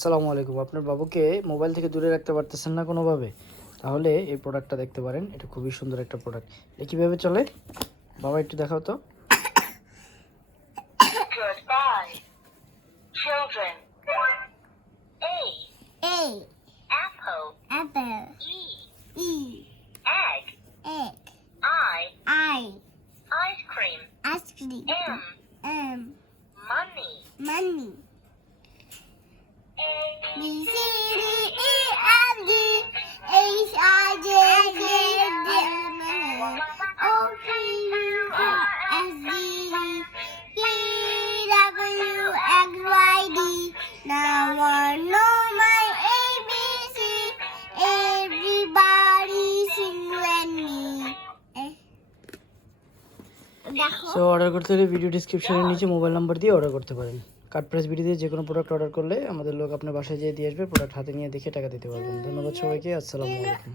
আসসালামু আলাইকুম। আপনার বাবুকে মোবাইল থেকে দূরে রাখতে পারতেছেন না কোনোভাবে, তাহলে এই প্রোডাক্টটা দেখতে পারেন। এটা খুবই সুন্দর একটা প্রোডাক্ট। এটা কীভাবে চলে বাবা একটু দেখাও তো। Goodbye, children. A, A, apple. apple, E, E, egg. egg, I, I, ice cream. ice cream, M, M, money. money, A, B, C, D, E, F, G, H, I, J, K, L, M, N, O, P, Q, R, S, T, U, V, W, X, Y, Z. Now I know my ABC. Everybody sing with me. দেখো so order করতে হলে ভিডিও ডিসক্রিপশনের নিচে mobile number দিয়ে অর্ডার করতে পারেন। Card price video দিয়ে যে কোনো প্রোডাক্ট অর্ডার করলে আমাদের লোক আপনার বাসায় যেয়ে দিয়ে আসবে, প্রোডাক্ট হাতে নিয়ে দেখে টাকা দিতে পারবেন। ধন্যবাদ সবাইকে। আসসালামু আলাইকুম।